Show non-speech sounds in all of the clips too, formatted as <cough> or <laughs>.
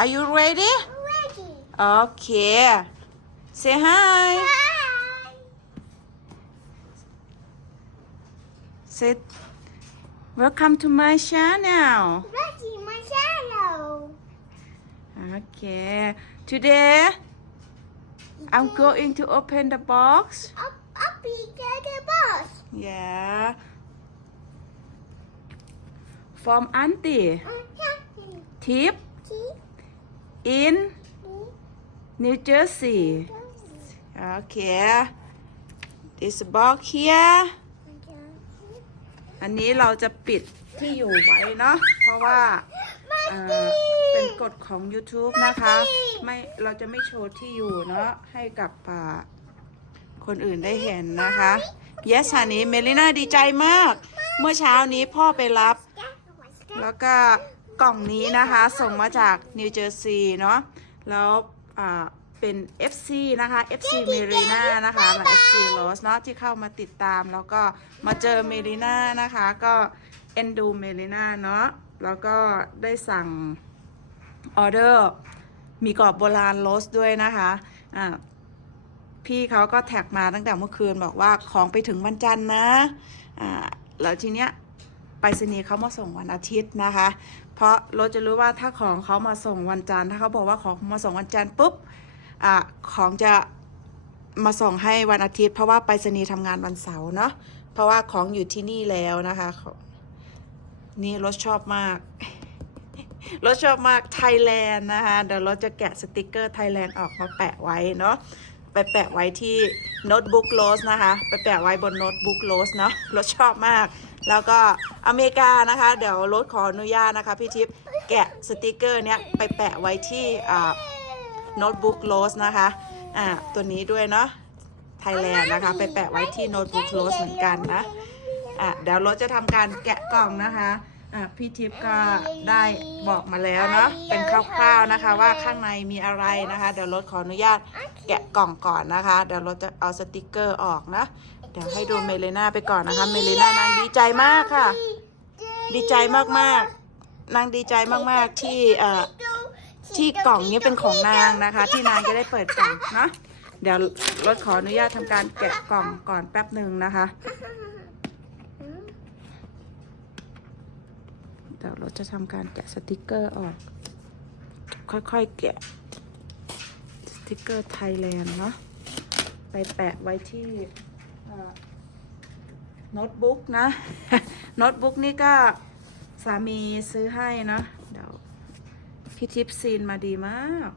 Are you ready? Ready. Okay. Say hi. Hi. Say welcome to my channel. Ready, my shadow. Okay. Today I'm going to open the box. Up, up, the bus. Yeah. From Auntie yeah. Tip? In See? New Jersey. Okay. This box here. อันนี้เราจะปิดที่อยู่ไว้เนาะเพราะว่าเอ่อเป็นกฎของ YouTube นะคะ ไม่เราจะไม่โชว์ที่อยู่เนาะให้กับอ่าคนอื่นได้เห็นนะคะ Yes อันนี้เมลิน่าดีใจมาก เมื่อเช้านี้พ่อไปรับ แล้วก็ กล่องนี้นะคะ ส่งมาจากนิวเจอร์ซีย์เนาะแล้วอ่าเป็น FC นะคะ FC เมรีน่านะคะและ FC Rose เนาะที่เข้ามาติดตามแล้วก็มาเจอเมรีน่านะคะก็เอ็นดูเมรีน่าเนาะแล้วก็ได้สั่งออเดอร์มีกรอบโบราณโรสด้วยนะคะอ่าพี่เขาก็แท็กมาตั้งแต่เมื่อคืนบอกว่าของไปถึงวันจันทร์นะอ่าแล้วทีเนี้ยไปรษณีย์เขามาส่งวันอาทิตย์นะคะ เพราะราจะรู้ว่าถ้าของเขามาส่งวันจันทร์ถ้าเขาบอกว่าของมาส่งวันจันทร์ปุ๊บอะของจะมาส่งให้วันอาทิตย์ เพราะว่าไปรษณีย์ทำงานวันเสาร์เนาะเพราะว่าของอยู่ที่นี่แล้วนะคะ นี่รถชอบมากรถชอบมากไทยแลนด์นะคะเดี๋ยวราจะแกะสติกเกอร์ไทยแลนด์ออกมาแปะไว้เนาะไปแปะไว้ที่โน้ตบุ๊กโรสนะคะ ไปแปะไว้บนโน้ตบุ๊กโรสเนาะรถชอบมาก แล้วก็อเมริกานะคะ เดี๋ยวรถขออนุญาตนะคะพี่ทิพย์แกะสติกเกอร์เนี้ยไปแปะไว้ที่โน้ตบุ๊กโรสนะคะอ่าตัวนี้ด้วยเนาะไทยแลนด์นะคะ ไปแปะไว้ที่โน้ตบุ๊กโรสเหมือนกันนะอะเดี๋ยวรถจะทำการแกะกล่องนะคะอะพี่ทิพย์ก็ได้บอกมาแล้วเนาะเป็นคร่าวๆนะคะ ว่าข้างในมีอะไรนะคะ เดี๋ยวรถขออนุญาตแกะกล่องก่อนนะคะ เดี๋ยวรถจะเอาสติกเกอร์ออกนะ เดี๋ยวให้ดูเมเลน่าไปก่อนนะคะ เมเลน่านางดีใจมากค่ะ ดีใจมากๆ นางดีใจมากๆที่เอ่อที่กล่องนี้เป็นของนางนะคะ ที่นางจะได้เปิดกล่องเนาะเดี๋ยวรถขออนุญาตทำการแกะกล่องก่อนแป๊บหนึ่งนะคะเดี๋ยวเราจะทำการแกะสติกเกอร์ออก ค่อยๆแกะสติกเกอร์ไทยแลนด์เนาะไปแปะไว้ที่เอ่อ โน้ตบุ๊กนะ โน้ตบุ๊กนี่ก็สามีซื้อให้เนาะเดี๋ยวพี่ทิปซีนมาดีมาก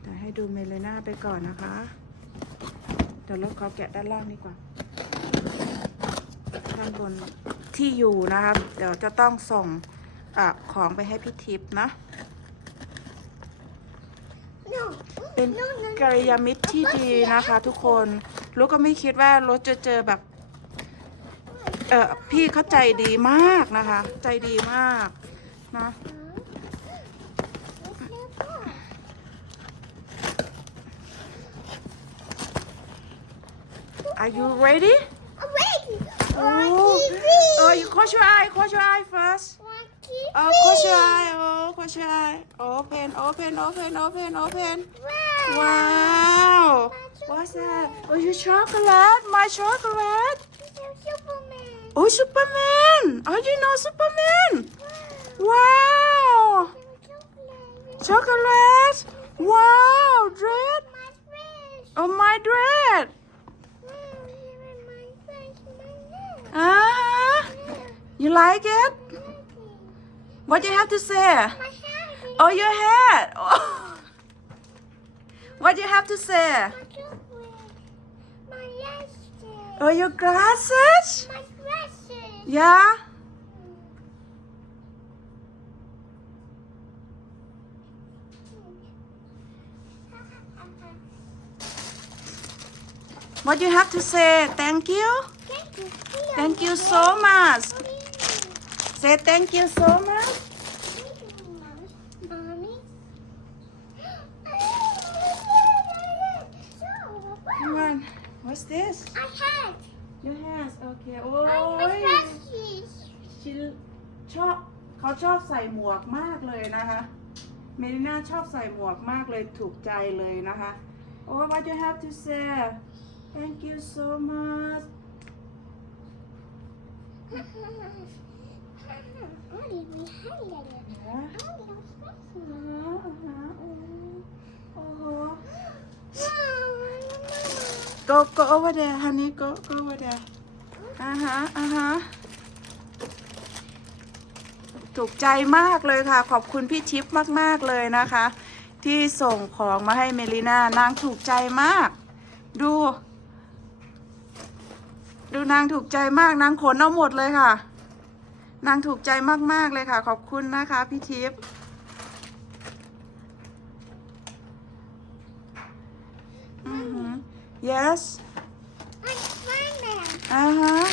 เดี๋ยวให้ดูเมเลน่าไปก่อนนะคะ เดี๋ยวเราขอแกะด้านล่างดีกว่า ด้านบนที่อยู่นะคะเดี๋ยวจะต้องส่งอของไปให้พี่ทิพย์นะ เป็นกัลยาณมิตรที่ดีนะคะ ทุกคนรู้ก็ไม่คิดว่ารถจะเจอแบบ เออพี่เขาใจดีมากนะคะ ใจดีมากนะ Are you ready? Ready. Oh, oh you close your eye close your eye first Oh, close your eye. Oh, close your eye. Open, open, open, open, open. Wow. What's that? Oh, your chocolate. My chocolate. Oh, Superman. Oh, Superman. Oh, you know Superman. Wow. Chocolate. Wow. Dread. Oh, my dread. Ah. You like it? What do you have to say? Oh, your hat. Oh. <laughs> What do you have to say? My glasses. Oh, your glasses? My dresses. Yeah. What do you have to say? Thank you. Thank you. Thank you so much. Say thank you so much. เมลิน่าชอบใส่หมวกมากเลยถูกใจเลยนะคะโอ้ what do you have to say thank you so much What did we hide it? นะ Oh, we don't spicy. อ่าฮะอ่าฮะโอ้โอ้โห No, go go over there honey go go over there อ่าฮะอ่าฮะ ถูกใจมากเลยค่ะ ขอบคุณพี่ทิพย์มากๆเลยนะคะ ที่ส่งของมาให้เมลิน่านางถูกใจมาก ดู ดูนางถูกใจมากนางขนเอาหมดเลยค่ะ นางถูกใจมากๆเลยค่ะ ขอบคุณนะคะพี่ทิพย์อือหือ yes I find them. อ่าฮะ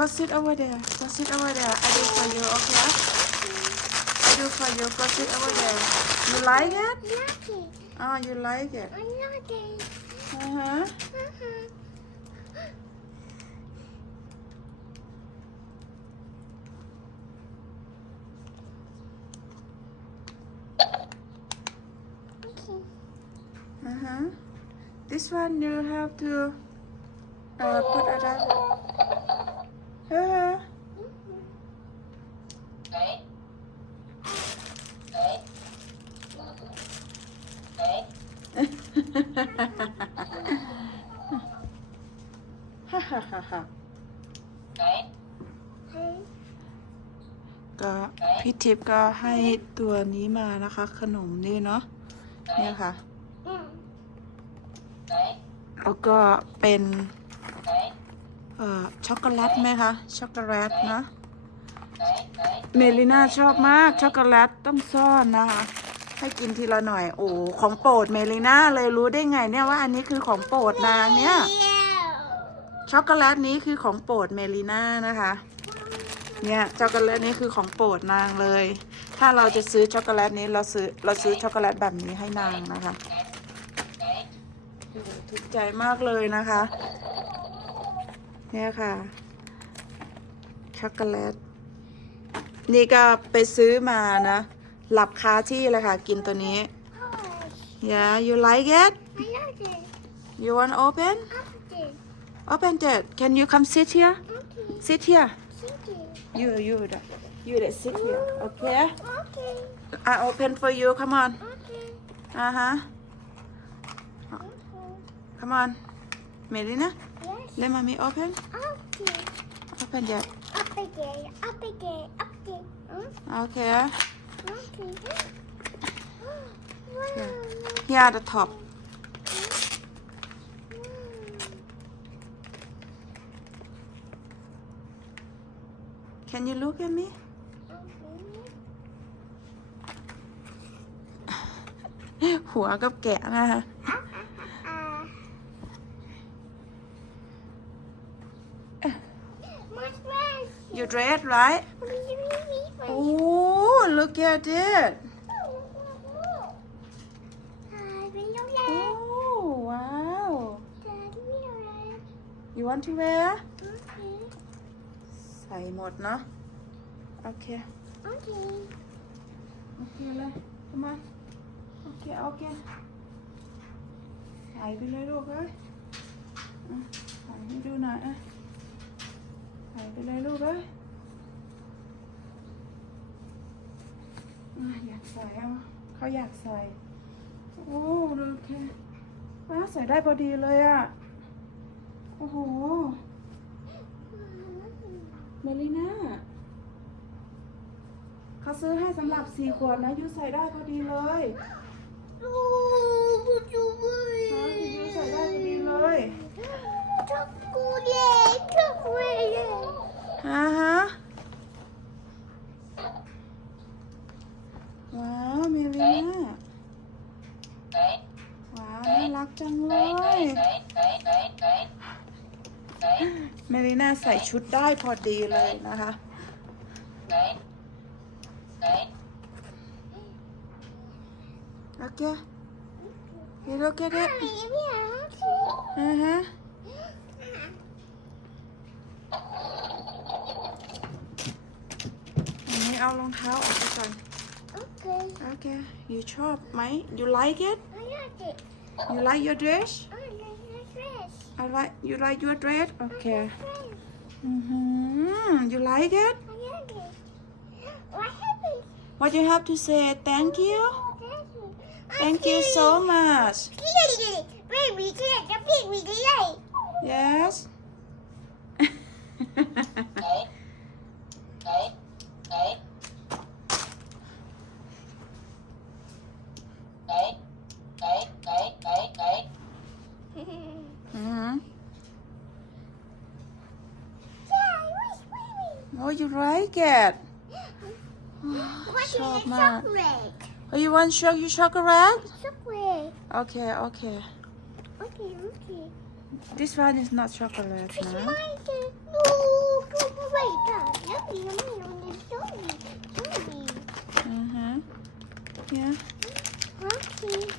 Go sit over there. Go sit over there. I do for you, okay? I do for you. Go sit over there. You like it? Lucky. Oh, you like it. I'm lucky. Uh-huh. Uh-huh. Okay. Uh-huh. This one you have to uh, put it ก็พี่ทิพย์ก็ให้ตัวนี้มานะคะ ขนมนี่เนาะเนี่ยค่ะ แล้วก็เป็น ช็อกโกแลตไหมคะ ช็อกโกแลตนะ เมลิน่าชอบมาก ช็อกโกแลตต้องซ่อนนะคะ ให้กินทีละหน่อย โอ้ ของโปรดเมลิน่าเลยรู้ได้ไงเนี่ยว่าอันนี้คือของโปรดนางเนี่ย ช็อกโกแลตนี้คือของโปรดเมลิน่านะคะ เนี่ยช็อกโกแลตนี้คือของโปรดนางเลย ถ้าเราจะซื้อช็อกโกแลตนี้เราซื้อเราซื้อช็อกโกแลตแบบนี้ให้นางนะคะถูกใจมากเลยนะคะ เนี่ยค่ะ ช็อกโกแลต นี่ก็ไปซื้อมานะ หลับคาที่เลยค่ะ กินตัวนี้ Oh, Yeah you like it I like it. you want open Up it. open it can you come sit here Okay. sit here Thank you. you you that you that sit here okay Okay. I open for you come on Okay. uh huh Okay. come on Melina Yes. Let mommy open Okay. open that Up again. Up again. Up again. Huh? okay Okay. Wow. here the top can you look at me Okay. หัวกับแกะนะคะ less. you dress right oh look at it oh wow you want to wear ใส่หมดเนาะโอเค โอเคเลยทำไมาโอเค โอเคใส่ไปเลยลูกเอ้ยอ่ะใส่ให้ดูหน่อยอ่ะ ใส่ไปเลยลูกเอ้ยอะอยากใส่เอาเขาอยากใส่โอ้ดูโอเคว้าใส่ได้พอดีเลยอะ โอ้โหเมลิน่าเขาซื้อให้สำหรับสี่ขวดนะยูใส่ได้พอดีเลยฮะยูใส่ได้พอดีเลย ฮะฮะว้าวเมลิน่าว้าวน่ารักจังเลย เมลิน่าใส่ชุดได้พอดีเลยนะคะ โอเค you look at it อื เอารองเท้าออกไปก่อน Okay. โอเค you ชอบไหม you like it I like it. you like your dress I like the dress. I like you like your dress okay Dress. อือหือ you like it I like it. What happened? what you have to say thank you thank you so much Baby, get the big we delay. yes want show you chocolate Chocolate. okay okay Okay, okay. this one is not chocolate It's นะ mine too. No, go away. God, yummy, yummy, yummy, yummy, yummy. อือหือ yeah Okay. <gasps>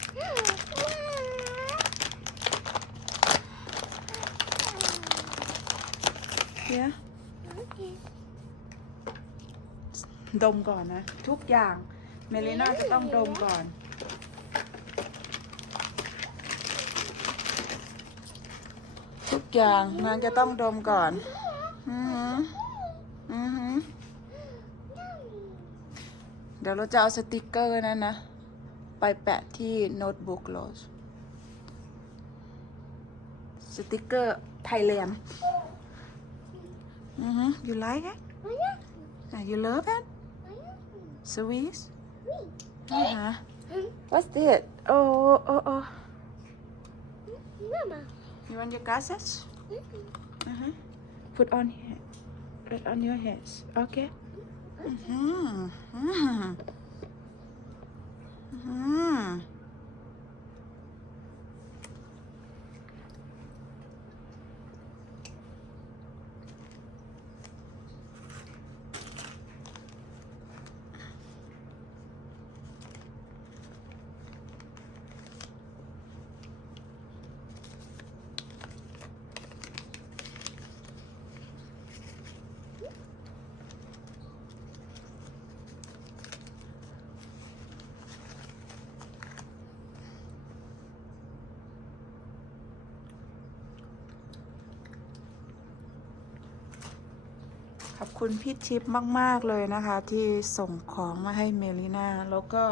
yeah Okay. ดมก่อนนะ ทุกอย่าง เมลิน่าจะต้องดมก่อน ทุกอย่างนางจะต้องดมก่อน อือหืออือหือเดี๋ยวเราจะเอาสติกเกอร์นั้นนะ ไปแปะที่โน้ตบุ๊กโรสสติกเกอร์ไทยแลนด์อือหือ you like it Ah, you love it Swiss uh-huh what's that oh oh oh Mama. you want your glasses uh-huh put on here put on your hands. okay mm-hmm. Mm-hmm. Mm-hmm. อบคุณพี่ทิพย์มาก ๆ เลยนะคะ ที่ส่งของมาให้เมลิน่า แล้วก็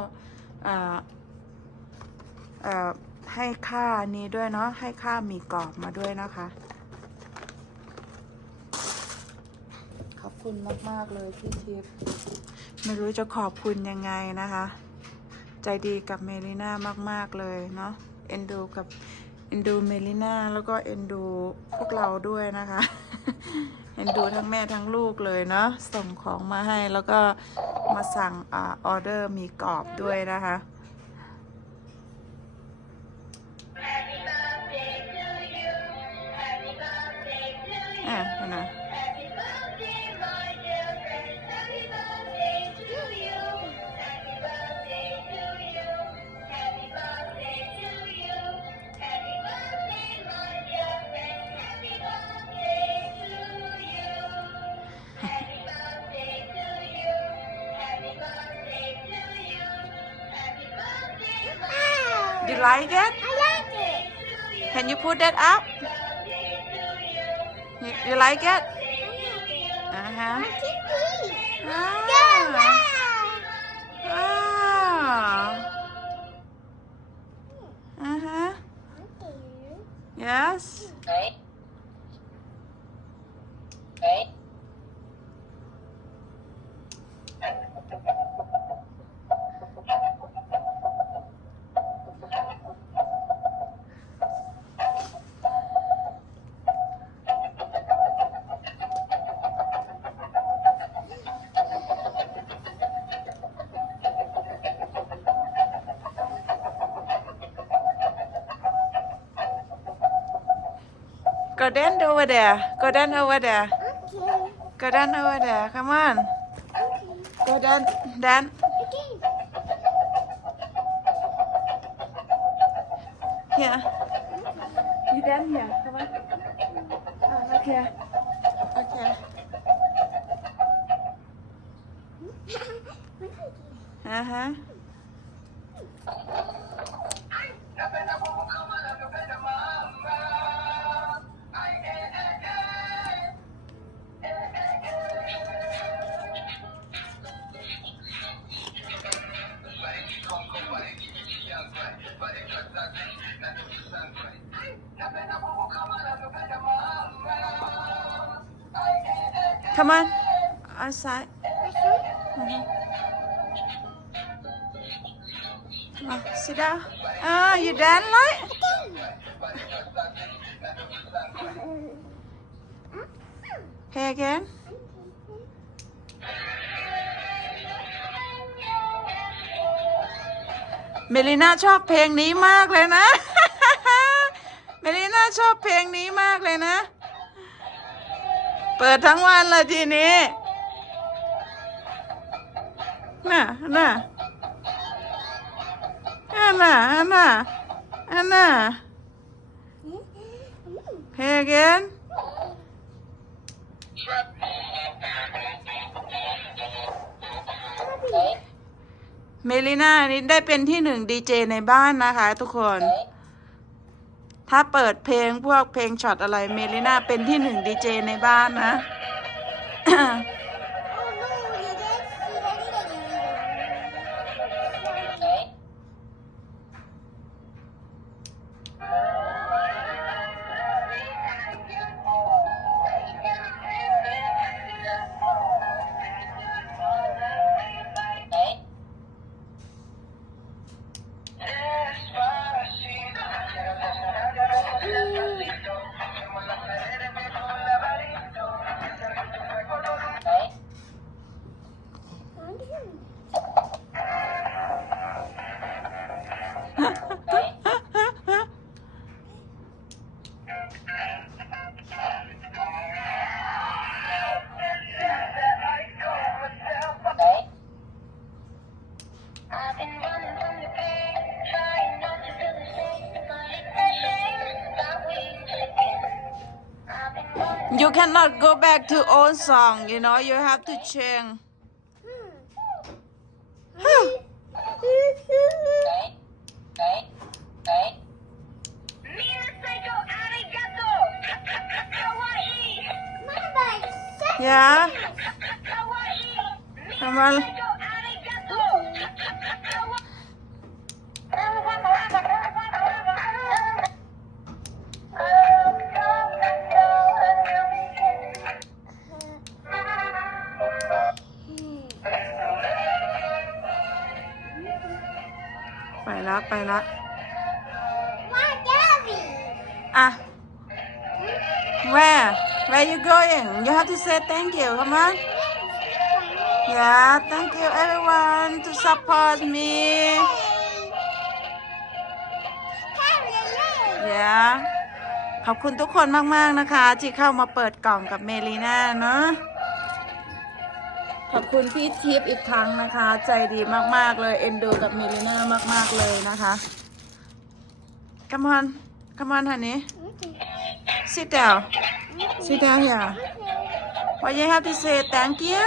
ให้ค่านี้ด้วยเนาะให้ค่ามีกรอบมาด้วยนะคะ ขอบคุณมาก ๆ เลยพี่ทิพย์ไม่รู้จะขอบคุณยังไงนะคะ ใจดีกับเมลิน่ามาก ๆ เลยเนาะเอ็นดูกับเอ็นดูเมลิน่าแล้วก็เอ็นดูพวกเราด้วยนะคะ เอ็นดูทั้งแม่ทั้งลูกเลยเนาะส่งของมาให้แล้วก็มาสั่งอ่าออเดอร์มีกรอบด้วยนะคะ like it? I like it. Can you put that up? You, you like it? I like it. Uh-huh. Yes. can see. Ah. Ah. Go down over there. Go down over there. Okay. Go down over there. Come on. Okay. Go down. Down. Here. You down here. Come on. Oh, okay. Okay. อ่า outside Come on sit down Ah you done right Hey again เมลิน่าชอบเพลงนี้มากเลยนะ เมลิน่าชอบเพลงนี้มากเลยนะ เปิดทั้งวันเลยทีนี้ น่ะน่ะอันน่ะอันน่ะอันน่ะ Hey again เมลิน่านี่ได้เป็นที่หนึ่งดีเจในบ้านนะคะทุกคน ถ้าเปิดเพลงพวกเพลงช็อตอะไร เมลิน่าเป็นที่หนึ่งดีเจในบ้านนะ You cannot go back to old song you know you have to change Mira, psycho, arigato. Kawaii. yeah come on ไปละไปละอะ where where you going you have to say thank you come on yeah thank you everyone to support me yeah ขอบคุณทุกคนมาก ๆ นะคะ ที่เข้ามาเปิดกล่องกับเมลีน่าเนาะ ขอบคุณพี่ทิพย์อีกครั้งนะคะ ใจดีมากๆเลย เอ็นดูกับเมลีน่ามาก ๆ เลยนะคะ Come on Come on honey Sit down Sit down here What you have to say thank you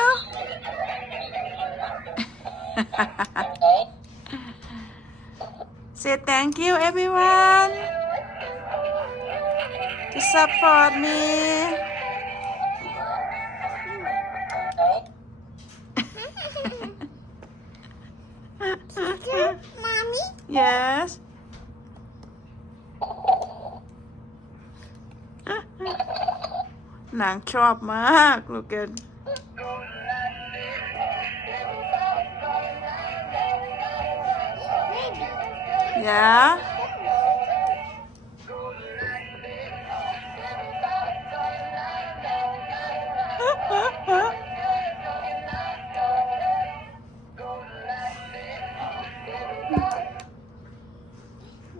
Say thank you everyone to support me นางชอบมากลูกเกน Baby. อย่า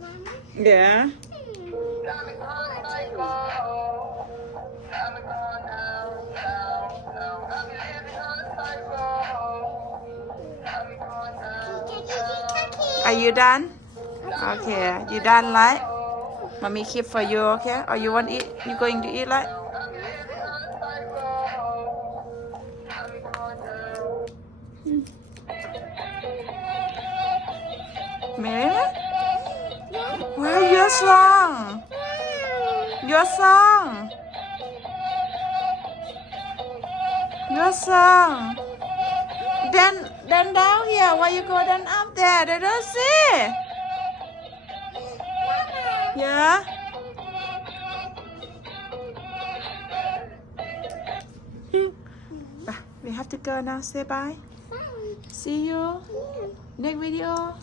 Mommy? you done? Okay, you done right? Mommy keep for you, okay? Or you want eat? You going to eat right? Mary? Why your song? Your song. Your song. Then down here why you go then up there they don't see Yeah hmm. ah, We have to go now. Say bye. See you next video.